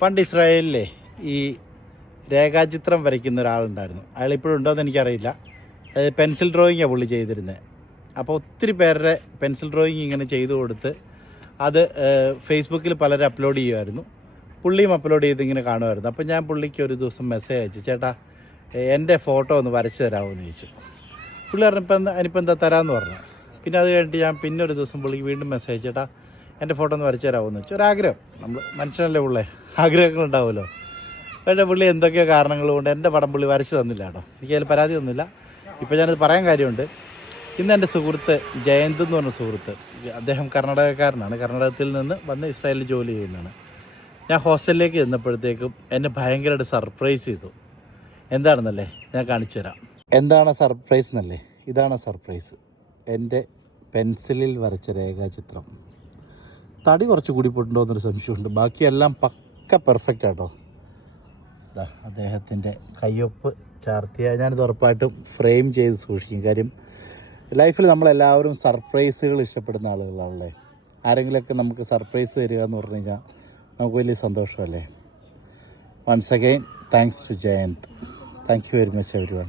പണ്ട് ഇസ്രായേലിലെ ഈ രേഖാചിത്രം വരയ്ക്കുന്ന ഒരാളുണ്ടായിരുന്നു. അയാൾ ഇപ്പോഴും ഉണ്ടോയെന്ന് എനിക്കറിയില്ല. പെൻസിൽ ഡ്രോയിങ്ങാണ് പുള്ളി ചെയ്തിരുന്നത്. അപ്പോൾ ഒത്തിരി പേരുടെ പെൻസിൽ ഡ്രോയിങ് ഇങ്ങനെ ചെയ്തു കൊടുത്ത് അത് ഫേസ്ബുക്കിൽ പലരും അപ്ലോഡ് ചെയ്യുമായിരുന്നു. പുള്ളിയും അപ്ലോഡ് ചെയ്ത് ഇങ്ങനെ കാണുമായിരുന്നു. അപ്പോൾ ഞാൻ പുള്ളിക്ക് ഒരു ദിവസം മെസ്സേജ് അയച്ചു, ചേട്ടാ എൻ്റെ ഫോട്ടോ ഒന്ന് വരച്ച് തരാമോ എന്ന് ചോദിച്ചു. പുള്ളി പറഞ്ഞപ്പോൾ അതിനിപ്പോൾ എന്താ തരാമെന്ന് പറഞ്ഞു. പിന്നെ അത് കഴിഞ്ഞിട്ട് ഞാൻ പിന്നെ ഒരു ദിവസം പുള്ളിക്ക് വീണ്ടും മെസ്സേജ്, ചേട്ടാ എൻ്റെ ഫോട്ടോ ഒന്ന് വരച്ച് തരാമോ എന്ന് വെച്ചു. ഒരാഗ്രഹം, നമ്മൾ മനുഷ്യനല്ലേ പുള്ളേ, ആഗ്രഹങ്ങളുണ്ടാവുമല്ലോ. പക്ഷേ പുള്ളി എന്തൊക്കെയോ കാരണങ്ങൾ കൊണ്ട് എൻ്റെ പടം പുള്ളി വരച്ച് തന്നില്ല കേട്ടോ. എനിക്ക് അതിൽ പരാതിയൊന്നുമില്ല. ഇപ്പോൾ ഞാനത് പറയാൻ കാര്യമുണ്ട്. ഇന്ന് എൻ്റെ സുഹൃത്ത് ജയന്ത് എന്ന് പറഞ്ഞ സുഹൃത്ത്, അദ്ദേഹം കർണാടകക്കാരനാണ്. കർണാടകത്തിൽ നിന്ന് വന്ന് ഇസ്രായേലിൽ ജോലി ചെയ്യുന്നതാണ്. ഞാൻ ഹോസ്റ്റലിലേക്ക് ചെന്നപ്പോഴത്തേക്കും എന്നെ ഭയങ്കരമായിട്ട് സർപ്രൈസ് ചെയ്തു. എന്താണെന്നല്ലേ, ഞാൻ കാണിച്ചു തരാം. എന്താണ് സർപ്രൈസ് എന്നല്ലേ, ഇതാണ് സർപ്രൈസ്. എൻ്റെ പെൻസിലിൽ വരച്ച രേഖാചിത്രം. തടി കുറച്ച് കൂടി പോയിട്ടുണ്ടോ എന്നൊരു സംശയമുണ്ട്. ബാക്കിയെല്ലാം പക്ക പെർഫെക്റ്റ് ആട്ടോ. അദ്ദേഹത്തിൻ്റെ കയ്യൊപ്പ് ചാർത്തിയ ഞാനിത് ഉറപ്പായിട്ടും ഫ്രെയിം ചെയ്ത് സൂക്ഷിക്കും. കാര്യം ലൈഫിൽ നമ്മളെല്ലാവരും സർപ്രൈസുകൾ ഇഷ്ടപ്പെടുന്ന ആളുകളാണല്ലേ. ആരെങ്കിലുമൊക്കെ നമുക്ക് സർപ്രൈസ് തരിക എന്ന് പറഞ്ഞു കഴിഞ്ഞാൽ നമുക്ക് വലിയ സന്തോഷമല്ലേ. Once again thanks to Jayant. Thank you very much everyone.